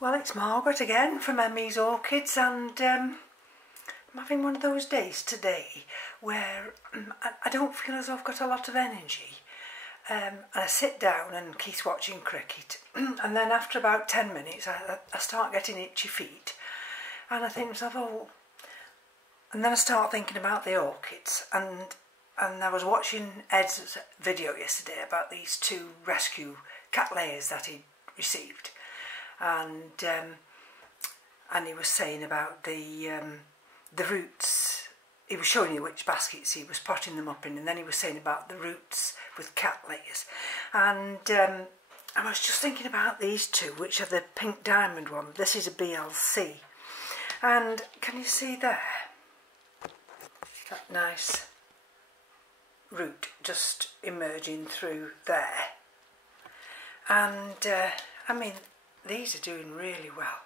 Well, it's Margaret again from M.E.s Orchids, and I'm having one of those days today where I don't feel as though I've got a lot of energy. And I sit down and Keith's watching cricket, and then after about 10 minutes I start getting itchy feet, and I think to myself, oh, and then I start thinking about the orchids, and I was watching Ed's video yesterday about these two rescue cattleyas that he received, and he was saying about the roots. He was showing you which baskets he was potting them up in, and then he was saying about the roots with cattleyas, and I was just thinking about these two, which are the Pink Diamond one. This is a Blc, and can you see there that nice root just emerging through there? And I mean, these are doing really well.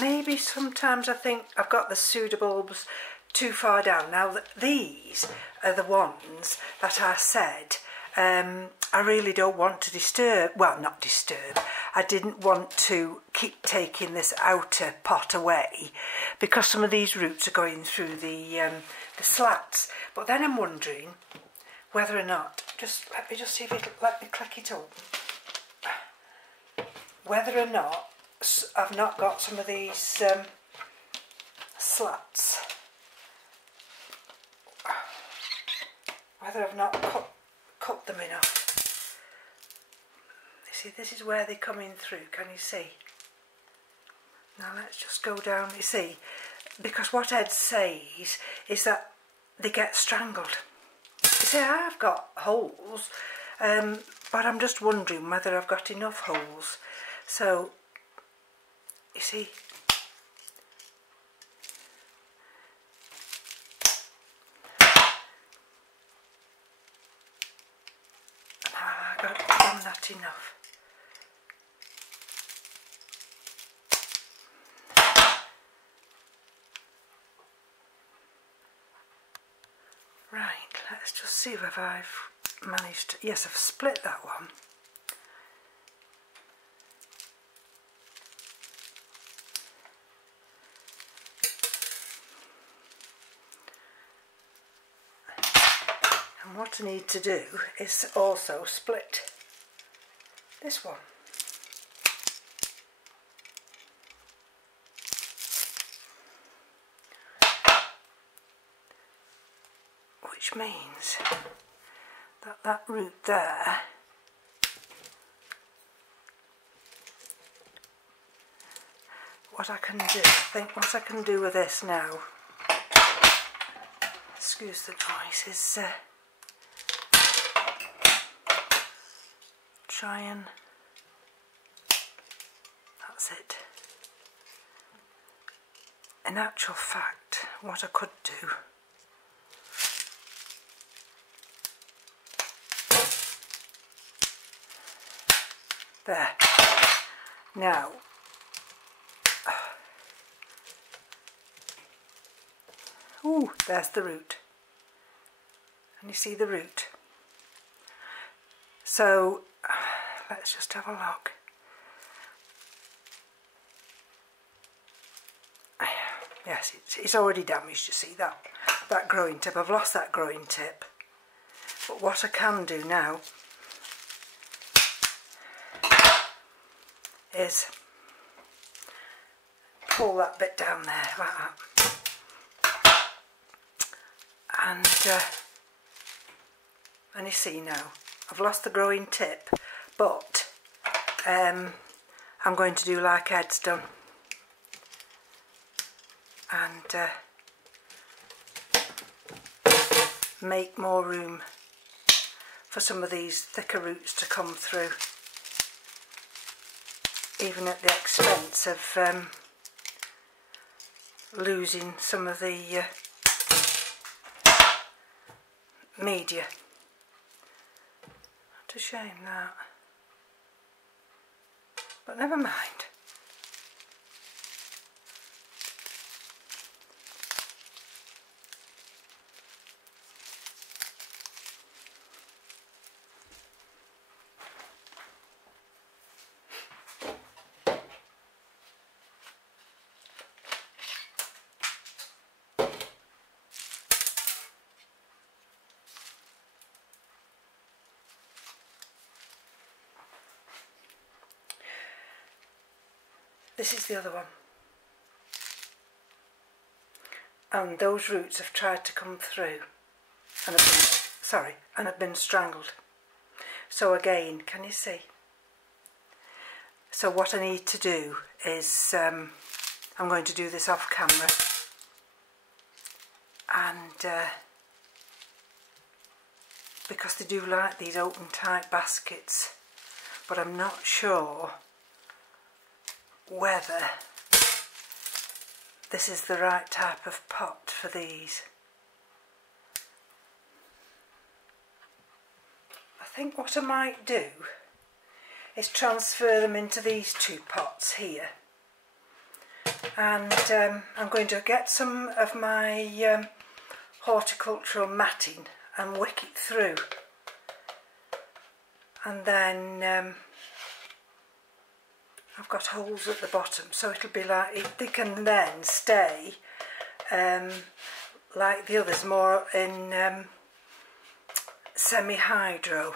Maybe sometimes I think I've got the pseudobulbs too far down. Now these are the ones that I said I really don't want to disturb. Well, not disturb. I didn't want to keep taking this outer pot away because some of these roots are going through the slats. But then I'm wondering whether or not, let me just see if it'll let me click it open, whether or not I've not got some of these slats, whether I've not cut them enough. You see, this is where they're coming through, can you see? Now let's just go down, you see, because what Ed says is that they get strangled. You see, I've got holes, but I'm just wondering whether I've got enough holes. So, you see, I've got that enough. Right, let's just see if I've managed to, yes, I've split that one. And what I need to do is also split this one. Which means that that root there what I can do, I think what I can do with this now, excuse the noise, is try and, that's it. In actual fact, what I could do, there, now, ooh, there's the root, and you see the root. So let's just have a look. Yes, it's already damaged, you see, that growing tip. I've lost that growing tip. But what I can do now is pull that bit down there like that. And you see now, I've lost the growing tip, but I'm going to do like Ed's done and make more room for some of these thicker roots to come through, even at the expense of losing some of the media. What a shame that, but never mind. this is the other one. And those roots have tried to come through and have been strangled. So again, can you see? So what I need to do is, I'm going to do this off camera, and because they do like these open type baskets, but I'm not sure whether this is the right type of pot for these. I think what I might do is transfer them into these two pots here, and I'm going to get some of my horticultural matting and wick it through, and then I've got holes at the bottom, so it'll be like they can then stay like the others, more in semi-hydro.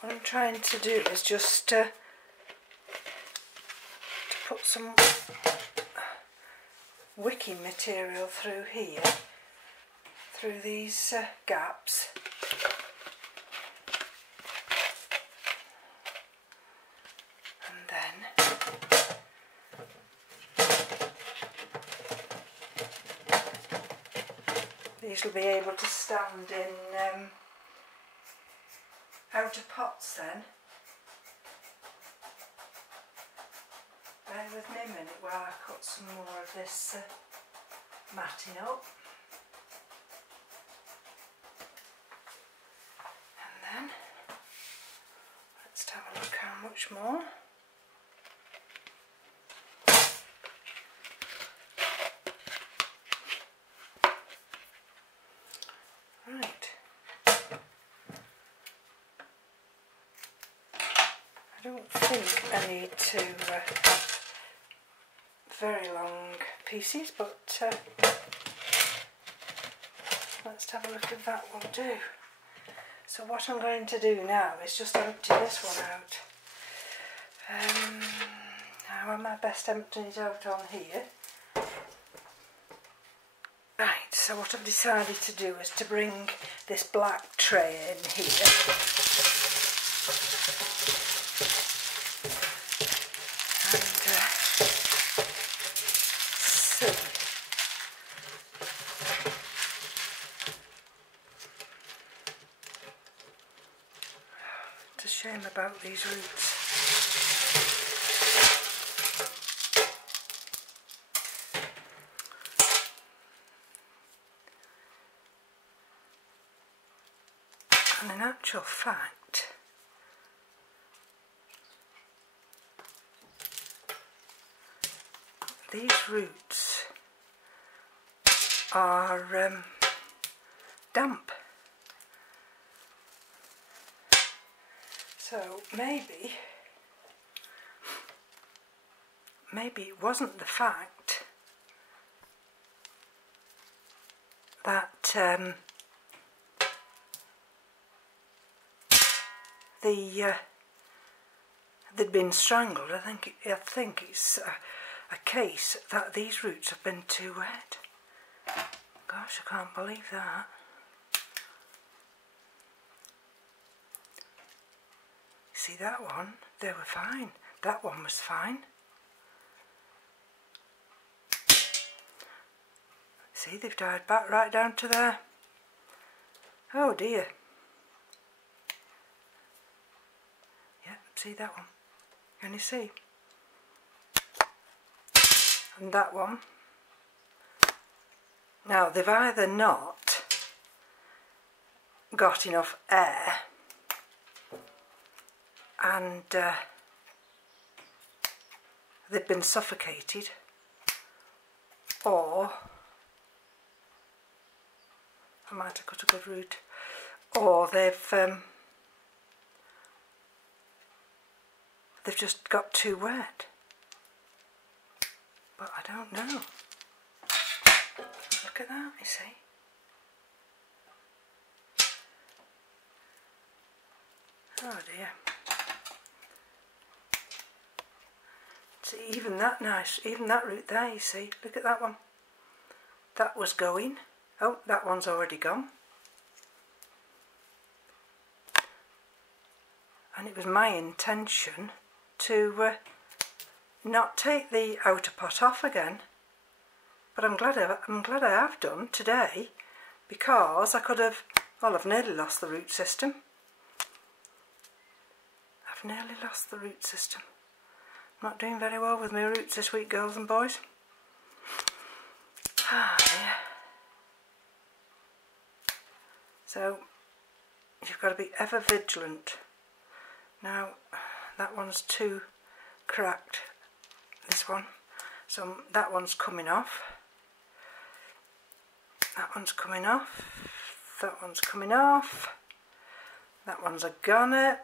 What I'm trying to do is just to put some wicking material through here, through these gaps. And then these will be able to stand in outer pots then. Bear with me a minute while I cut some more of this matting up. And then let's have a look how much more. Right. I don't think I need to very long pieces, but let's have a look if that will do. So what I'm going to do now is just empty this one out. How am I best emptying it out on here? Right, so what I've decided to do is to bring this black tray in here. It's a shame about these roots. And in actual fact, these roots are damp. So maybe it wasn't the fact that they'd been strangled. I think it's a case that these roots have been too wet. Gosh, I can't believe that. See that one? They were fine. That one was fine. See, they've died back right down to there. Oh dear. Yeah, see that one? Can you see? And that one. Now they've either not got enough air and they've been suffocated, or I might have got a good root, or they've just got too wet. But I don't know. Look at that, you see. Oh dear. See, even that nice, even that root there, you see, look at that one. That was going. Oh, that one's already gone. And it was my intention to not take the outer pot off again, but I'm glad I have done today, because I could have, well, I've nearly lost the root system. I've nearly lost the root system. I'm not doing very well with my roots this week, girls and boys. Ah, yeah. So you've got to be ever vigilant. Now that one's too cracked, this one, so that one's coming off, that one's coming off, that one's coming off, that one's a goner.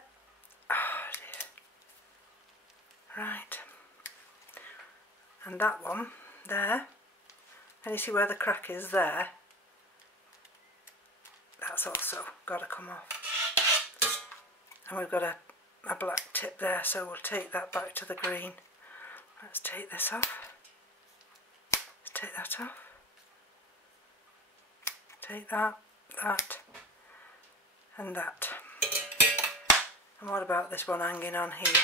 Oh dear. Right, and that one there, can you see where the crack is there? That's also got to come off, and we've got a black tip there, so we'll take that back to the green. Let's take this off. Let's take that off. Take that, that, and that. And what about this one hanging on here?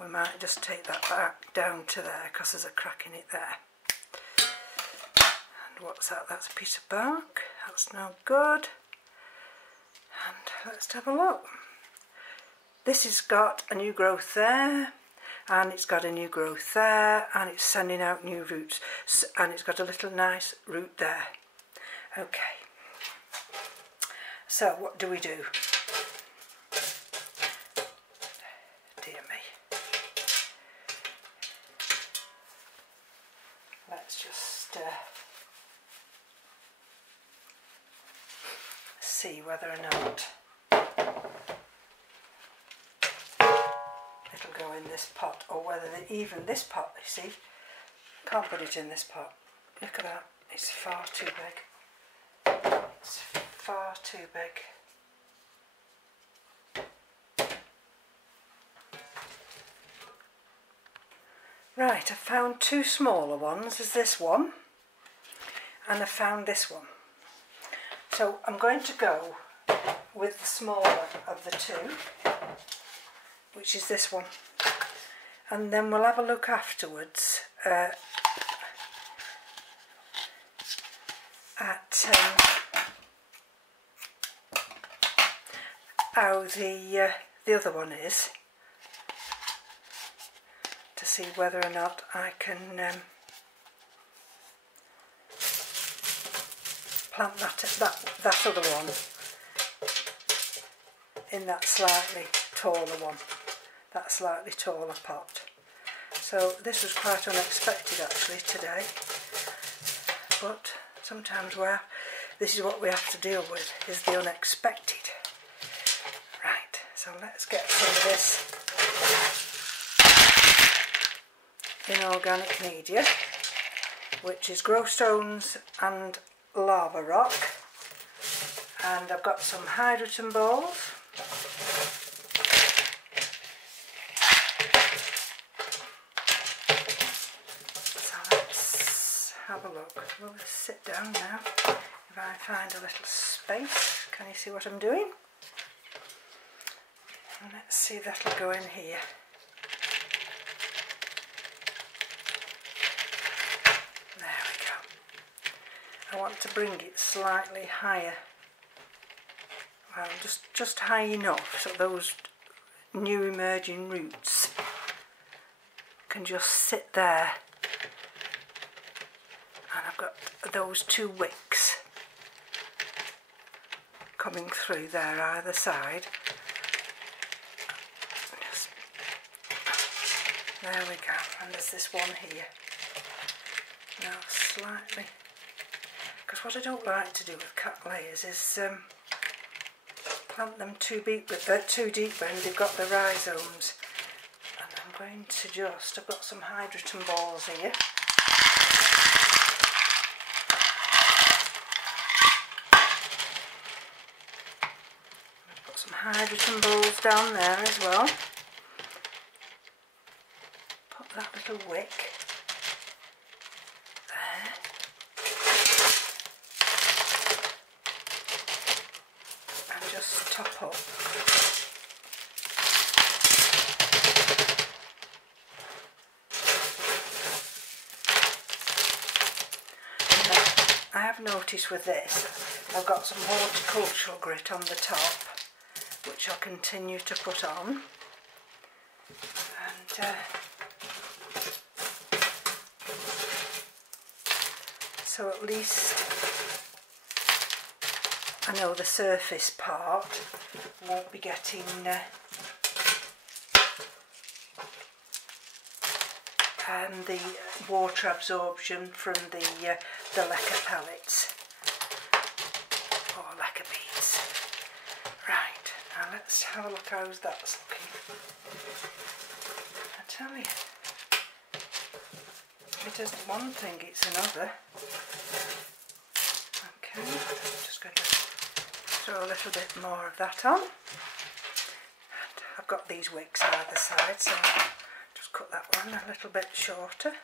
We might just take that back down to there because there's a crack in it there. And what's that? That's a piece of bark. That's no good. And let's have a look. This has got a new growth there, and it's got a new growth there, and it's sending out new roots, and it's got a little nice root there. Okay, so what do we do? Dear me. Let's just see whether or not it'll go in this pot, or whether even this pot, you see, can't put it in this pot. Look at that, it's far too big. It's far too big. Right, I found two smaller ones, there's this one, and I found this one. So I'm going to go with the smaller of the two, which is this one, and then we'll have a look afterwards at how the other one is, to see whether or not I can plant that other one in that slightly taller one, that slightly taller pot. So this was quite unexpected actually today, but sometimes this is what we have to deal with, is the unexpected. Right, so let's get some of this inorganic media, which is grow stones and lava rock, and I've got some hydrogen balls. So let's have a look. We'll just sit down now. If I find a little space, can you see what I'm doing? And let's see, that'll go in here. There we go. I want to bring it slightly higher. Well, just high enough so those new emerging roots can just sit there. And I've got those two wicks coming through there either side. There we go, and there's this one here. Now slightly, because what I don't like to do with cattleyas is plant them too deep when they've got the rhizomes. And I'm going to I've got some hydrogen balls here. hydrogen bowls down there as well. Put that little wick there. And just top up. I have noticed with this, I've got some horticultural grit on the top, which I'll continue to put on. And so at least I know the surface part won't be getting and the water absorption from the lacquer pellets or lacquer beads. Right, now let's have a look how's that's looking. I tell you, it isn't one thing, it's another. Okay, I'm just going to throw a little bit more of that on. And I've got these wicks either side, so just cut that one a little bit shorter.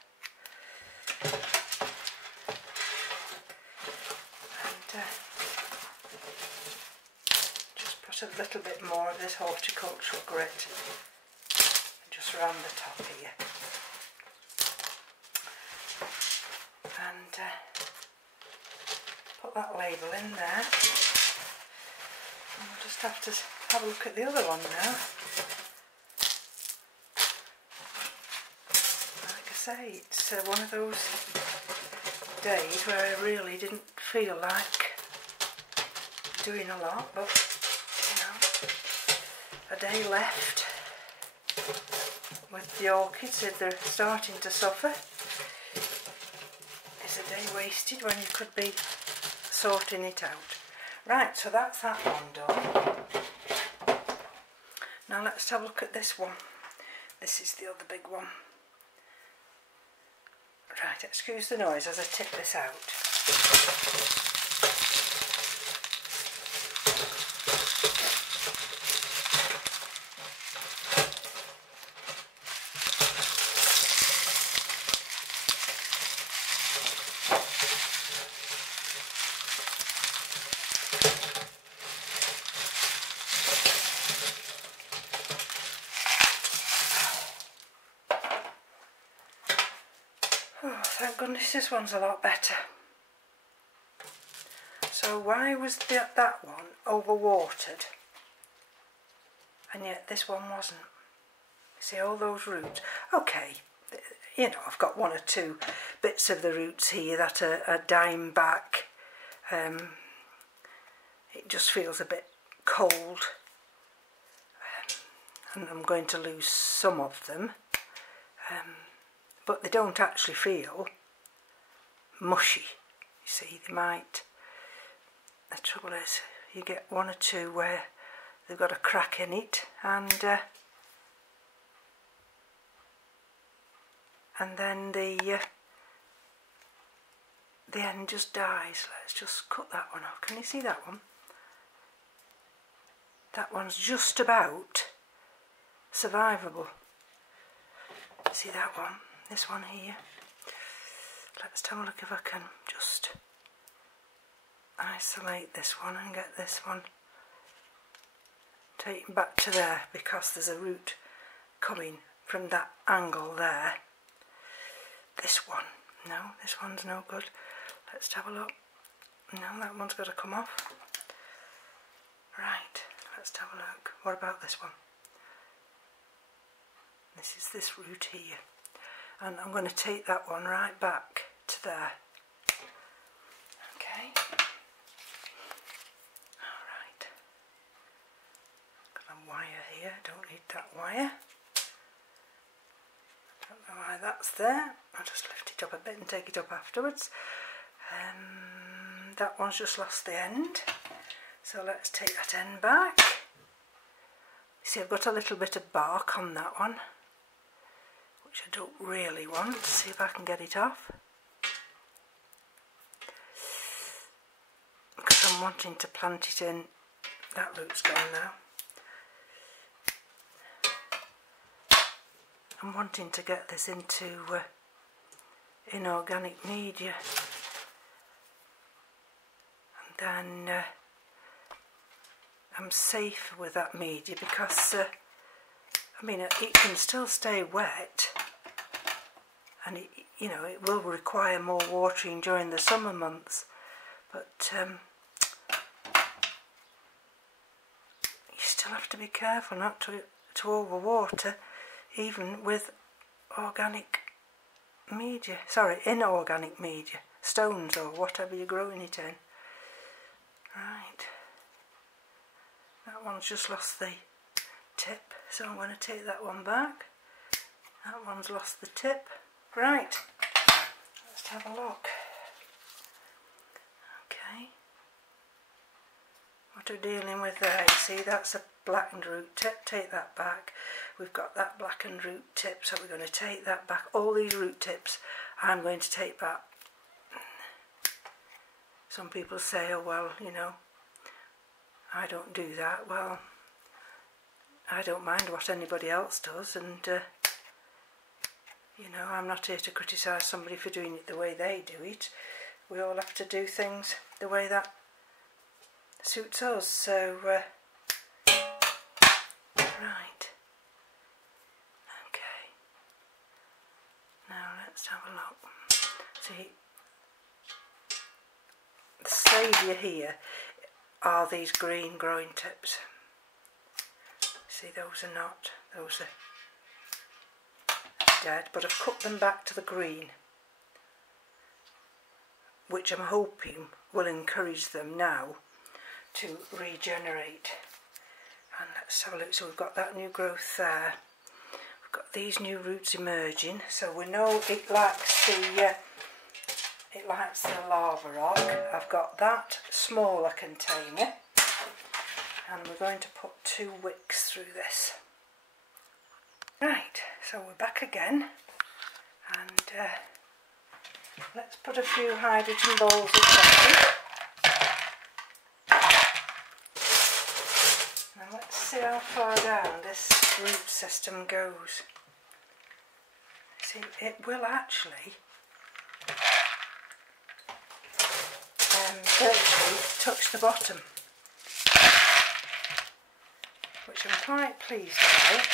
And just put a little bit more of this horticultural grit just around the top here. And put that label in there. And we'll just have to have a look at the other one now. Like I say, it's one of those days where I really didn't feel like doing a lot, but you know, a day left with the orchids, if they're starting to suffer, is a day wasted when you could be sorting it out. Right, so that's that one done. Now let's have a look at this one. This is the other big one. Right, excuse the noise as I tip this out. Oh, thank goodness this one's a lot better. So why was that one overwatered and yet this one wasn't? See all those roots? Okay, you know, I've got one or two bits of the roots here that are dying back. It just feels a bit cold, and I'm going to lose some of them. But they don't actually feel mushy. You see, they might. The trouble is, you get one or two where they've got a crack in it, and then the end just dies. Let's just cut that one off. Can you see that one? That one's just about survivable. See that one? This one here. Let's have a look if I can just isolate this one and get this one taken back to there, because there's a root coming from that angle there. This one, no, this one's no good. Let's have a look. No, that one's got to come off. Right, let's have a look. What about this one? This is this root here. And I'm going to take that one right back to there. Okay. Alright. Got a wire here, don't need that wire. Don't know why that's there. I'll just lift it up a bit and take it up afterwards. That one's just lost the end. So let's take that end back. See, I've got a little bit of bark on that one, which I don't really want. See if I can get it off, because I'm wanting to plant it in. That root's gone now. I'm wanting to get this into inorganic media, and then I'm safe with that media because I mean, it can still stay wet, and it, you know, it will require more watering during the summer months, but you still have to be careful not to overwater, even with organic media, sorry, inorganic media, stones or whatever you're growing it in. Right, that one's just lost the tip, so I'm going to take that one back. That one's lost the tip. Right, let's have a look. Okay, what are we dealing with there? You see, that's a blackened root tip. Take that back. We've got that blackened root tip, so we're going to take that back. All these root tips I'm going to take back. Some people say, oh well, you know, I don't do that. Well, I don't mind what anybody else does, and you know, I'm not here to criticise somebody for doing it the way they do it. We all have to do things the way that suits us, so right, okay, now let's have a look. See, the saviour here are these green growing tips. See, those are not, those are dead, but I've cut them back to the green, which I'm hoping will encourage them now to regenerate. And let's have a look. So we've got that new growth there, we've got these new roots emerging, so we know it likes the lava rock. I've got that smaller container, and we're going to put 2 wicks through this. Right, so we're back again, and let's put a few hydrogen balls of water. Now let's see how far down this root system goes. See, it will actually virtually touch the bottom, which I'm quite pleased about.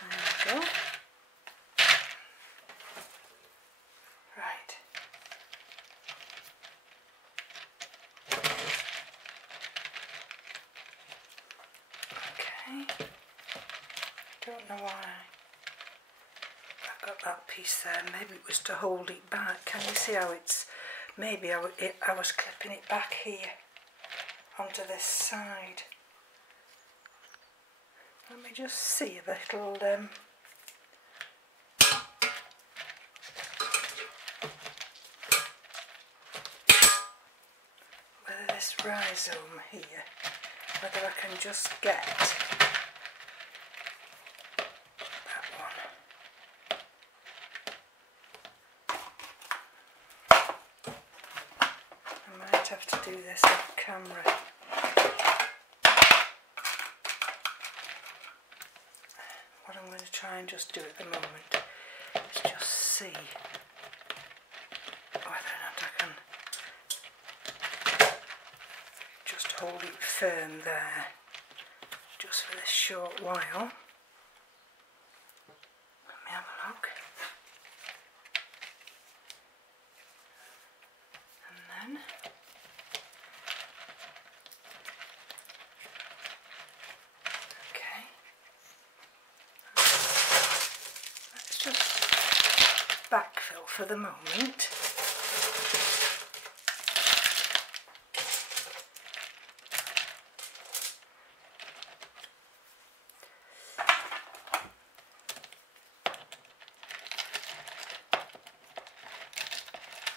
There we go. Right. Okay. Don't know why I've got that piece there. Maybe it was to hold it back. Can you see how it's, maybe I was clipping it back here onto this side. Let me just see a little whether this rhizome here, whether I can just get that one. I might have to do this off camera. What I'm going to try and just do at the moment is just see whether or not I can just hold it firm there just for this short while. Let me have a look. And then just backfill for the moment.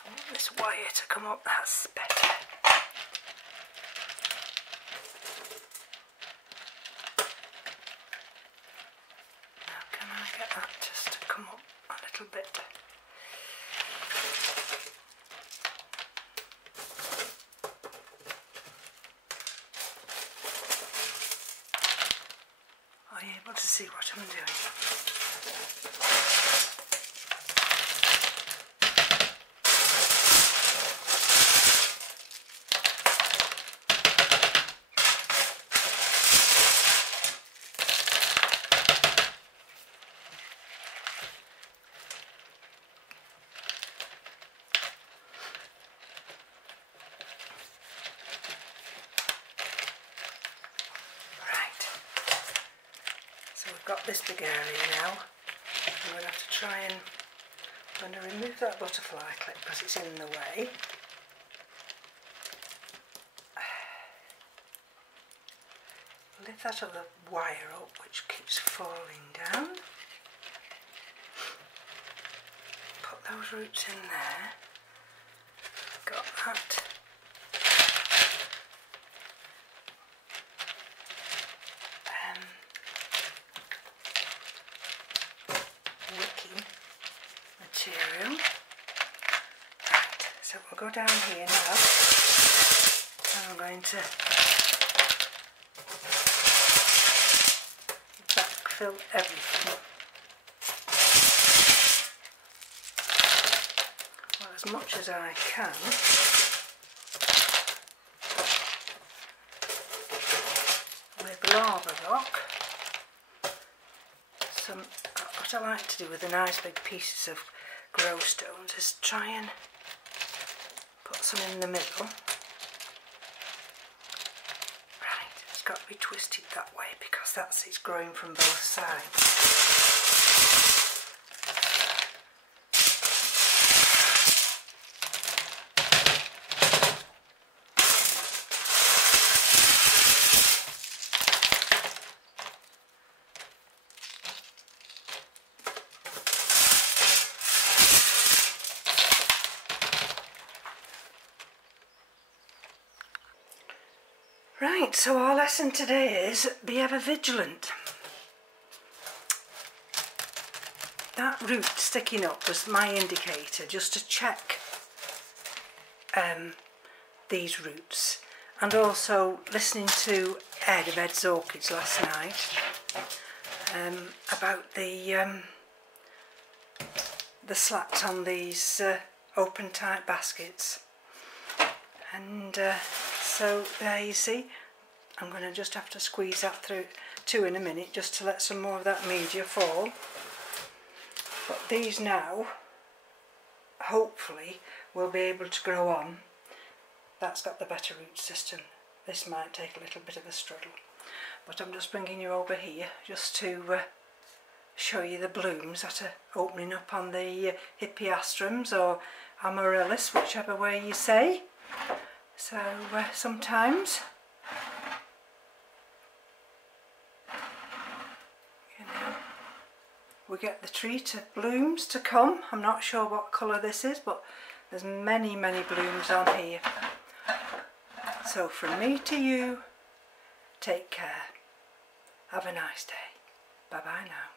I want this wire to come up, that's better. Get that just to come up a little bit. see what I'm doing. So we've got this big area now. I'm going to have to try and I'm going to remove that butterfly clip because it's in the way. Lift that other wire up which keeps falling down. Put those roots in there. Got that. Wicking material. Right, so we'll go down here now and I'm going to backfill everything. Well, as much as I can. With lava rock. What I like to do with the nice big pieces of grow stones is try and put some in the middle. Right, it's got to be twisted that way because it's growing from both sides. Right, so our lesson today is be ever vigilant. That root sticking up was my indicator just to check these roots, and also listening to Ed of M.E.s Orchids last night about the slats on these open type baskets, and so there you see, I'm going to just have to squeeze that through too in a minute just to let some more of that media fall. But these now, hopefully, will be able to grow on. That's got the better root system. This might take a little bit of a struggle. But I'm just bringing you over here just to show you the blooms that are opening up on the hippeastrums or amaryllis, whichever way you say. So sometimes, you know, we get the treat of blooms to come. I'm not sure what colour this is, but there's many blooms on here. So from me to you, take care. Have a nice day. Bye bye now.